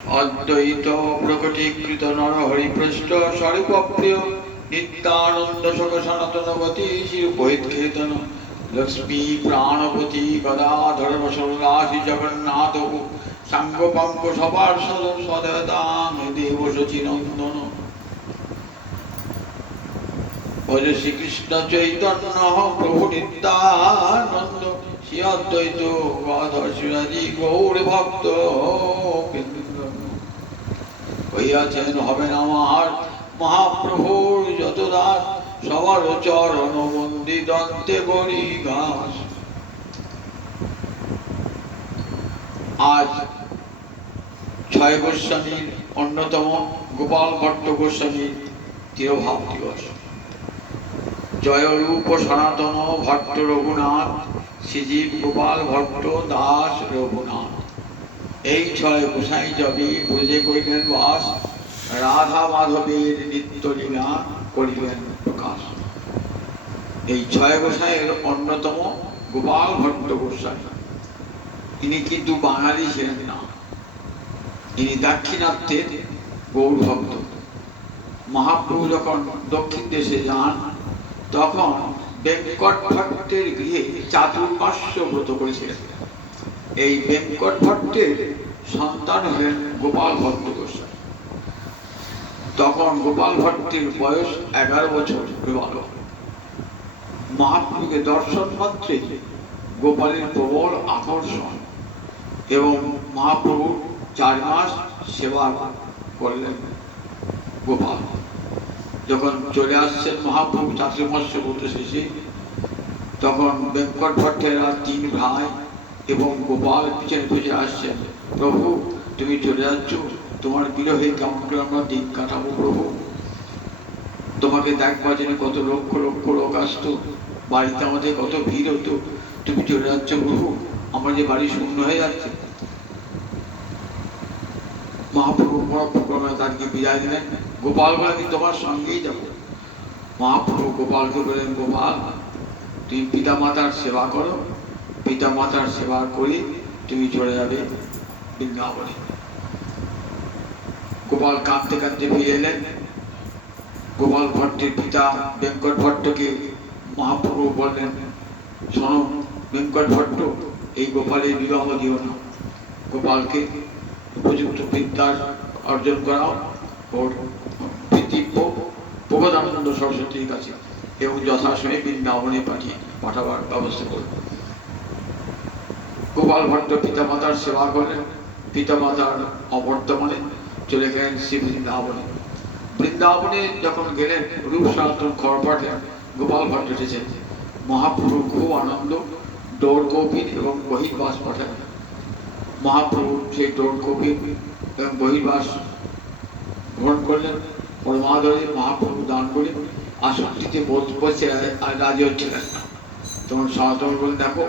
অদ্বৈত প্রকটীকৃত নর হরিপৃষ্ট স্বরূপপ্রিয় নিত্যানন্দ শোক সনাতনবতী লক্ষ্মী প্রাণপতি গদাধর বসল্লাসী জগন্নাথ সাঙ্গ পঙ্ক সবার সদ সদাং দেব শ্রীকৃষ্ণ চৈতন্য প্রভু নিত্যানন্দ, শ্রী অদ্বৈত গাধর শিরাজি গৌর ভক্ত হইয়াছেন হবেন আমার। মহাপ্রভুর যত দাস সবার চরণ বন্দি দন্তে বলি ঘাস আজ ছয় গোস্বামীর অন্যতম গোপাল ভট্ট গোস্বামীর তিরোভাব দিবস। জয়রূপ সনাতন ভট্ট রঘুনাথ, শ্রীজীব গোপাল ভট্ট দাস রঘুনাথ। এই ছয় গোসাই জবি ব্রজে করিলেন বাস। রাধা মাধবের নিত্যলীলা করিলেন প্রকাশ। এই ছয় গোসাইয়ের অন্যতম গোপাল ভট্ট গোস্বাই ইনি কিন্তু বাঙালি ছিলেন না। ইনি দাক্ষিণাত্যের গৌর ভক্ত। মহাপ্রভু যখন দক্ষিণ দেশে যান, তখন বেঙ্কট ভট্টের গৃহে চাতুর্মাস্য ব্রত করেছিলেন। এই বেঙ্কট ভট্টের সন্তান হলেন গোপাল ভট্ট গোস্বামী। তখন গোপাল ভট্টের বয়স এগারো বছর বালক মহাপ্রভুকে দর্শন মাত্রে গোপালের প্রবল আকর্ষণ এবং মহাপ্রভু চার মাস সেবা করলেন গোপাল। যখন চলে আসছেন মহাপ্রভু চাতুর্মাস্য ব্রত শেষে, তখন বেঙ্কট ভট্টেরা তিন ভাই এবং গোপাল পিছনে পিছনে আসছেন। প্রভু, তুমি চলে যাচ্ছ। তোমার বিরহে কেমন করে আমরা দিন কাটাবো, প্রভু। তোমাকে দেখবার জন্য কত লক্ষ লক্ষ লোক আসতো। বাড়িতে আমাদের কত ভিড় হতো। তুমি চলে যাচ্ছ, প্রভু। আমার যে বাড়ি শূন্য হয়ে যাচ্ছে। মহাপ্রভু মহাপ্রভু তাকে বিদায় দিলেন। গোপাল বলে, আমি তোমার সঙ্গেই যাব। মহাপ্রভু গোপালকে বললেন, গোপাল, তুমি পিতা মাতার সেবা করো। পিতা মাতার সেবা করে, তুমি চলে যাবে বৃন্দাবনে। গোপাল কাঁদতে কাঁদতে ফিরে এলেন। গোপাল ভট্টের পিতা বেঙ্কট ভট্টকে মহাপ্রভু বললেন, শোনো, বেঙ্কট ভট্ট, এই গোপালের বিবাহ দিও না। গোপালকে উপযুক্ত বিদ্যার অর্জন করাও। ওর পিতৃব্য প্রবোধানন্দ সরস্বতীর কাছে এবং যথাসময়ে বৃন্দাবনে পাঠিয়ে পাঠাবার ব্যবস্থা করবে গোপাল ভট্ট পিতামাতার সেবা করেন পিতামাতার অবর্তমানে চলে গেলেন শ্রী বৃন্দাবনে। বৃন্দাবনে যখন গেলেন, রূপ সনাতন খড়পাঠে গোপাল ভট্ট এসেছেন মহাপ্রভু খুব আনন্দ দৌড় কবির এবং বহির্বাস পাঠান। মহাপ্রভু সেই দৌড় কবির এবং বহির্বাস গ্রহণ করলেন। পরমাদরে মহাপ্রভু দান করে আসনটিতে বসে রাজি হচ্ছিলেন। তখন সনাতন বলেন দেখো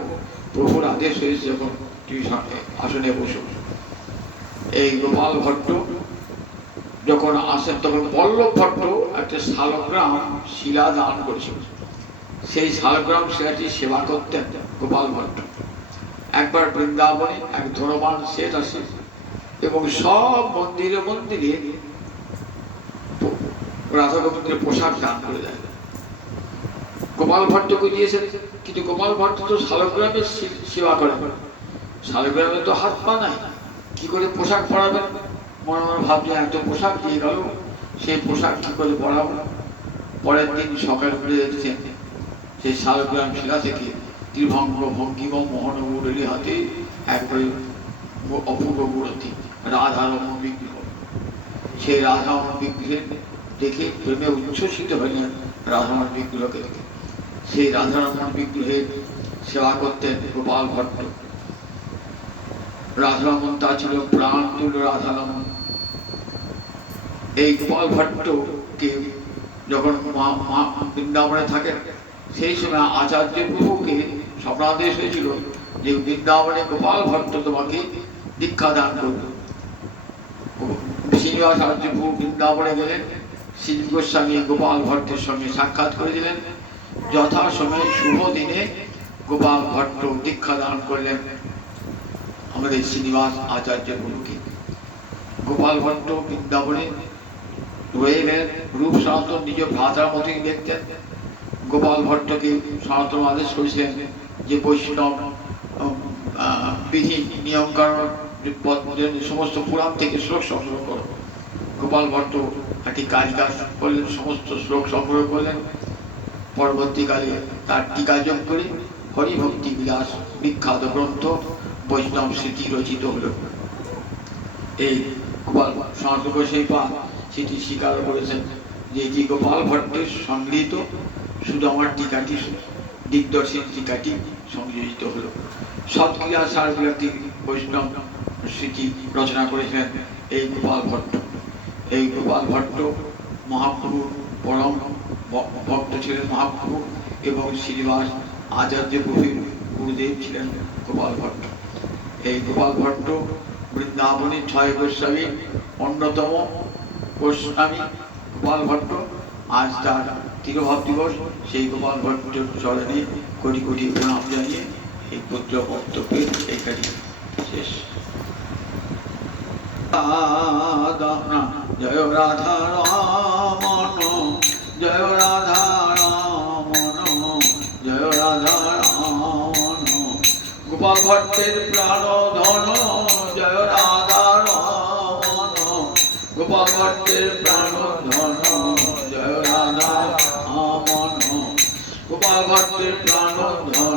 প্রভুর আদেশ যখন তুমি আসনে বসো। এই গোপাল ভট্ট যখন আসেন, তখন পল্লব ভট্ট একটা শালগ্রাম শিলা দান করেছিল। সেই শালগ্রাম শিলাটি সেবা করতেন গোপাল ভট্ট। একবার বৃন্দাবনে এক ধনবান শেঠ আসে এবং সব মন্দিরে মন্দিরে রাধা পোশাক দান করে দেয়। গোপাল ভট্টকে দিয়েছেন, কিন্তু গোপাল ভট্ট তো শালগ্রামের সেবা করে। শালগ্রামে তো হাত পা নাই, কি করে পোশাক পরাবেন? মনে মনে ভাবছে এত পোশাক দিয়ে গেল, সেই পোশাক কি করে পরাবো? পরের দিন সকাল করে দেখছেন সেই শালগ্রাম শিলা থেকে ত্রিভঙ্গ, ভঙ্গিম মোহনগুড়ের হাতে একবারে অপূর্ব মূর্তি রাধারমণ বিগ্রহ। সেই রাধারমণ বিগ্রহের দেখে প্রেমে উচ্ছ্বসিত হলেন রাধারমণ বিগ্রহকে দেখে। সেই রাধারমণ বিগ্রহের সেবা করতেন গোপাল ভট্ট। রাধারমণ তা ছিল প্রাণ তুল রাধারমণ এই গোপাল ভট্টকে যখন বৃন্দাবনে থাকেন, সেই সময় আচার্য প্রভুকে স্বপ্নাদেশ হয়েছিল যে বৃন্দাবনে গোপাল ভট্ট তোমাকে দীক্ষা দান করবে। শ্রীনিবাস আচার্য প্রভু বৃন্দাবনে গেলেন শ্রী গোস্বামী গোপাল ভট্টের সঙ্গে সাক্ষাৎ করে দিলেন। যথাসময়ে শুভ দিনে গোপাল ভট্ট দীক্ষা দান করলেন আমাদের শ্রীনিবাস আচার্য প্রভুকে গোপাল ভট্ট বৃন্দাবনে রয়ে রূপ সনাতন নিজ ভ্রাতার মতোই দেখতেন। গোপাল ভট্টকে সনাতন আদেশ করেছিলেন যে বৈষ্ণব বিধি নিয়মকানুন সমস্ত পুরাণ থেকে শ্লোক সংগ্রহ করো। গোপাল ভট্ট একটি কালিকা করলেন সমস্ত শ্লোক সংগ্রহ করলেন। পরবর্তীকালে তার টিকাযোগ করে হরিভক্তি বিলাস বিখ্যাত গ্রন্থ বৈষ্ণব স্মৃতি রচিত হল। এই গোপাল সনাতন গোসাই পা সেটি স্বীকার করেছেন যে এটি গোপাল ভট্টের সংগৃহীত আমার টিকাটি দিগদর্শী টিকাটি সংযোজিত হল। সৎক্রিয়া সার বিলাতি বৈষ্ণব স্মৃতি রচনা করেছিলেন এই গোপাল ভট্ট। এই গোপাল ভট্ট মহাপ্রভুর পরম ভক্ত ছিলেন মহাপ্রভু এবং শ্রীনিবাস আচার্য প্রভুর গুরুদেব ছিলেন গোপাল ভট্ট। এই গোপাল ভট্ট বৃন্দাবনের ছয় গোস্বামীর অন্যতম গোস্বামী গোপাল ভট্ট। আজ তার তিরোভাব দিবস। সেই গোপাল ভট্টের চরণে কোটি কোটি প্রণাম জানিয়ে এই পুত্র বক্তব্যের এইখানে শেষ। জয় রাধা জয় রাধা রমন জয় রাধা ভট্টের প্রাণ ধন জয় রাধা রমন গোপাল ভট্টের প্রাণ ধন জয় রাধা রমন গোপাল ভট্টের প্রাণ ধন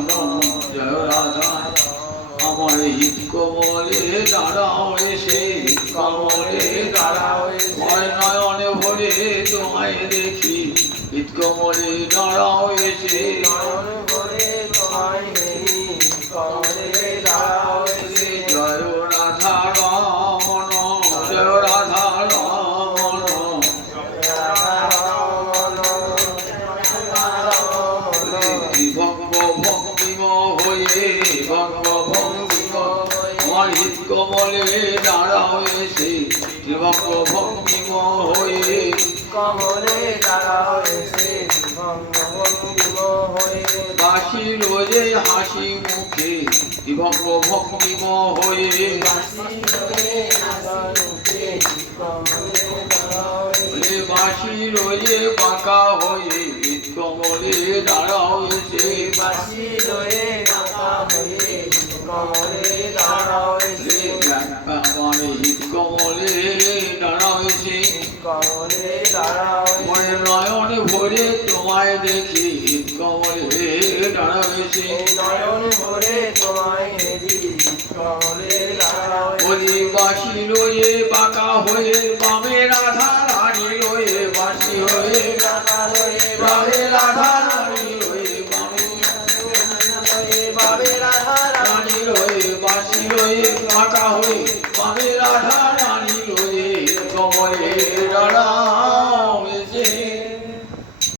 জয় রাধা আমার হিত কমলে দাঁড়াও এসে কমলে দাঁড়াও ভয় কমলে তারা হয়েছে ভঙ্গভঙ্গিম হয়ে। হাসি মুখে ভঙ্গ ভঙ্গিম হয়ে। বাসি হয়ে হয়েছে বাঁকা হয়ে। কমলে দাঁড়াও এসে বাসি রয়ে মাথা হয়ে কমলে তারা হয়েছে কমলে এসে কমলে হয়েছে মনে নয়ন ভরে তোমায় দেখি কমলে এসে এই নয়ন ভরে তোমায় হেরি কমলে বলি বাসি রয়ে পাকা হয়ে বামে রাধা রানী রয়ে বাসি হয়ে রাধা হয়ে